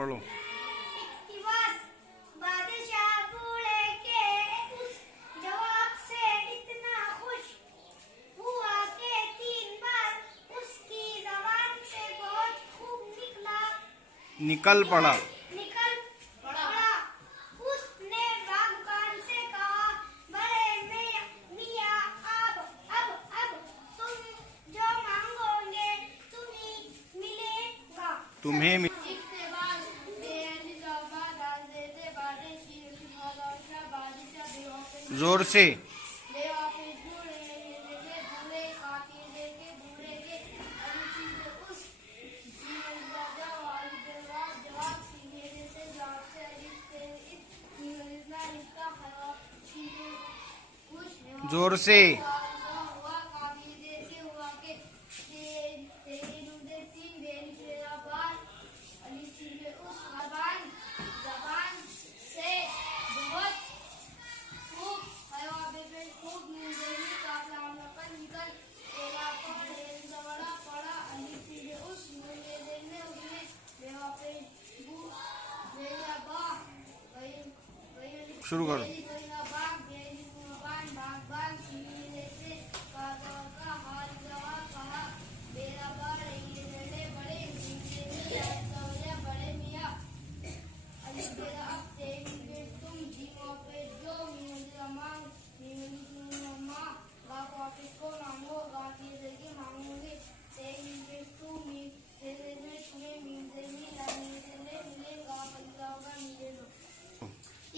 पढ़ो। इक़्तिबास, बादशाह बूढ़े के उस जवाब से इतना खुश हुआ कि 3 बार उसकी ज़बान से बहुत खूब निकल पड़ा। उसने बागबान से कहा, बड़े मियाँ, अब तुम जो मांगोगे तुम्हें मिलेगा। जोर से। जोर से। शुरू करो।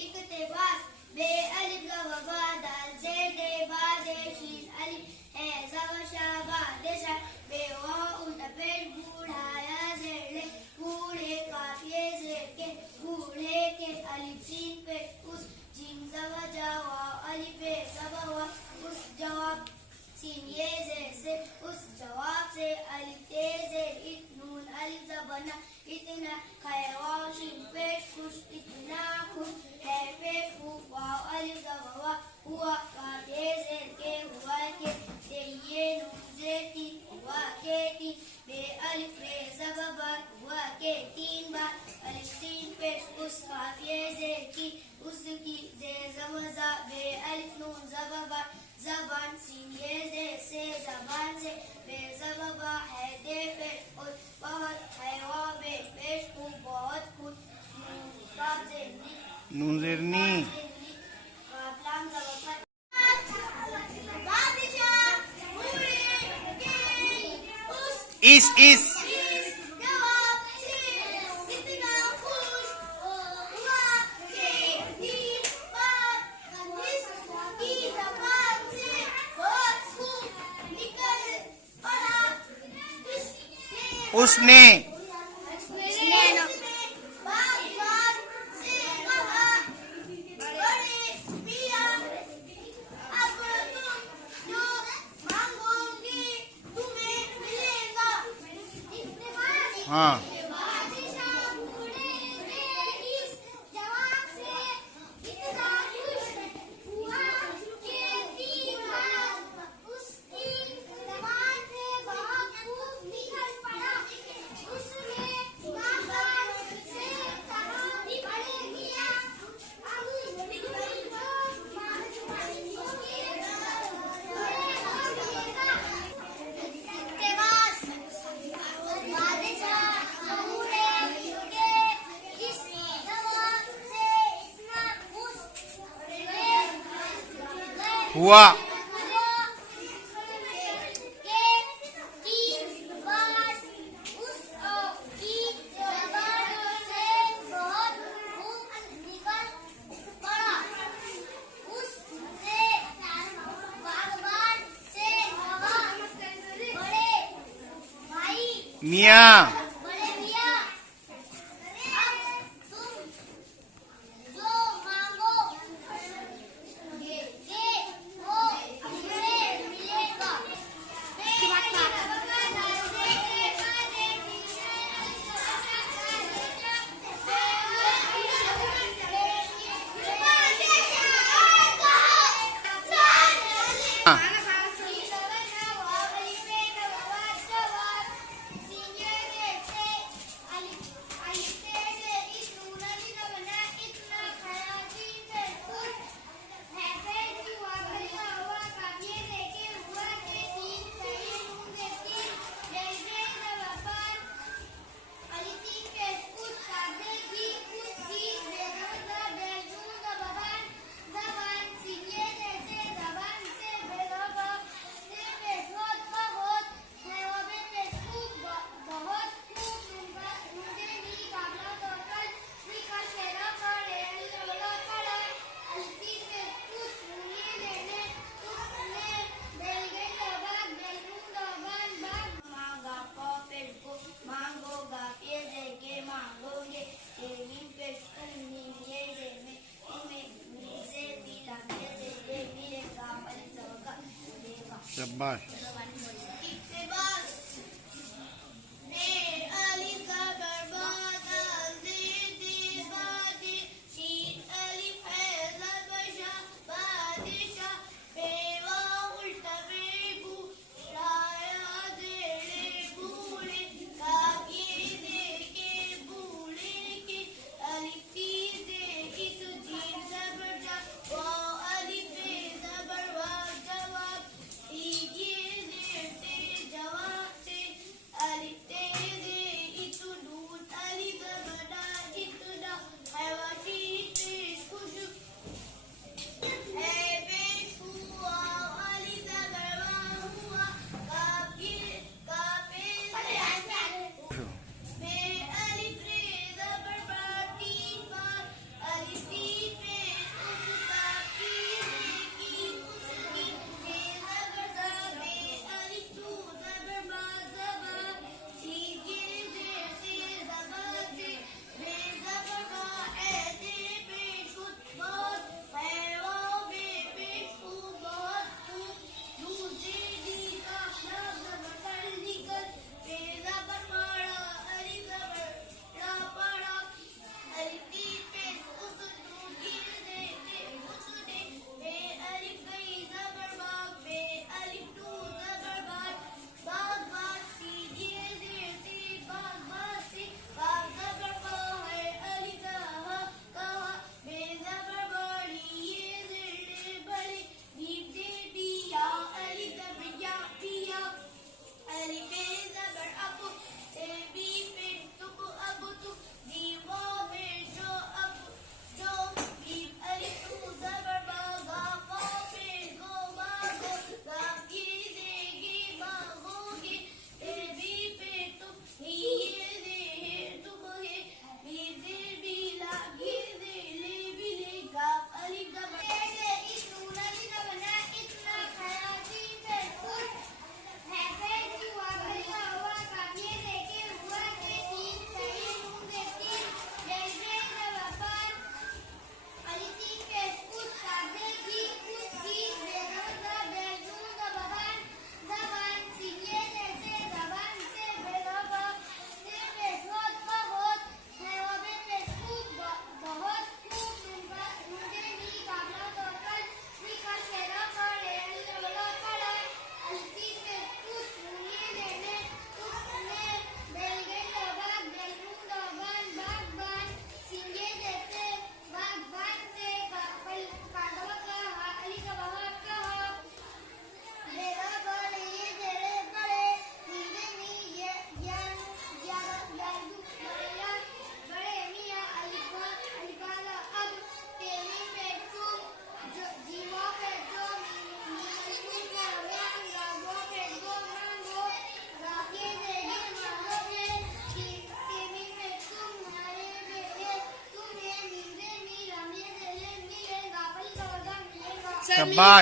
इक़्तिबास, बे अलिफ व बा दाल से दे बा दे शीन अलिफ है ज़ब शा बादशाह बे वाउल पेश बूढ़ाया ज़ेड़े बूढ़े काफिए से के बूढ़े के अलिफ सीन पे उस जीम ज़ब जा वाव अलिफ पे ज़ब वा उस जवाब सीन ये जैसे उस जवाब से अलिफ ते से इत नून अलिफ ज़बना इतना खै वाव शीन पेश खुश इतना खुश है पेश वाव अलिफ ज़बवा हुआ काफिए से के हुआ के ये नून से तीन हुआ के तीन बे अलिफ बे ज़बा हुआ के 3 बार अलिफ सीन पेश उस काफिए से की उसकी जे ज़बज़ा बे अलिफ नून ज़बा ज़बान सीन ये से ज़बान से बे ज़बा है दे पेश और बहुत है वाव बे पेश बहुत खुश काफ से नून ज़ेरनी। इस उसने। हाँ। हुआ। मियाँ। शाबाश इक्तिबास बे अलिफ ज़बर बा दाल ज़ेर बादे शीन अलिफ है ज़बर शा बादशाह बे वाव उल्टा बे बू राया ज़ेरे बूढ़े काफ ये दे के बूढ़े के अलिफ ती दे इस जीम ज़बर जा वाव अलिफ बे ज़बर वाव जवाब ये ज़ेर से जवाब से अलिफ ते दे इतु नून अलिफ ज़बर डा जितना हवाशी पेश खुश है पेश हुआ अलिफ ज़बर वाव हुआ काफ ये काफे बे अलिफ रे ज़बर बा तीन बार अलिफ तीन पेश उसका की उसकी बे ज़बर ज़ा बे अलिफ तू ज़बर बा ज़बर सीन ये ज़ेर से ज़बर से बे ज़बर बा ऐसे पेश खुद बहुत है वाव बे पेश हु बहुत खूब दूसरे दी का लफ्ज़ ज़बर कर निकल बे ज़बर पड़ा अलिफ ज़बर रा पड़ा अलिफ तीन पेश उस नून गिर दे उसने बे अलिफ गई ज़बर बाग बे अलिफ to ज़बर Bagh Bagh Bagh scene ये ज़ेर से बाग बाग से बाग ज़बर बा है अलिफ कहा कहा बे ज़बर बड़ी ये ज़ेर बड़े नीम दे दिया अलिफ ज़बर या पिया अलिफ बे ज़बर अब ए बी पे तुम अब तुम दीवा में जो अब जो बीम अलिफ टू ज़बर बा गा फा पे गो बा गो गा ये देगे बागोगे ए बी पे तुम ही ये दे तुम है बी दे बी ला गे दे ले बी ले गा अलिफ ज़बर इस नून अलिफ ज़बर ना इतना खयाती पे कुछ है फिर हुआ भैया हुआ का ये देखे हुआ के तीन सही नून दे तीन जैसे ज़बर अलिफ तीन पे कुछ काटे की बेगम बेजून ज़बान ज़बान सीखे जैसे ज़बान से बेगम से बेशोद बहुत है वो खूब बहुत खूब मुझे नी कामना तो कर निकल तेरा पड़े लोला पड़ा अलती पे कुछ मुझे देने उसने बेल गए बाग बेलून दबान बाग बान सिंगे जैसे बाग बान से कादवा का अली का बाग का मेरा बड़े ये तेरे बड़े मुझे नी ये ज्ञान बड़े मियाँ अलिफाला अब तेरी पे तुम जो जीवा पे जो नीमून का व्यान रागो पे जो मांगो रागे देगे मांगो पे तेरी पे तुम मारे बेटे तुम्हें मिले मी रमे दे मिलेगा बल का मिलेगा शाबाश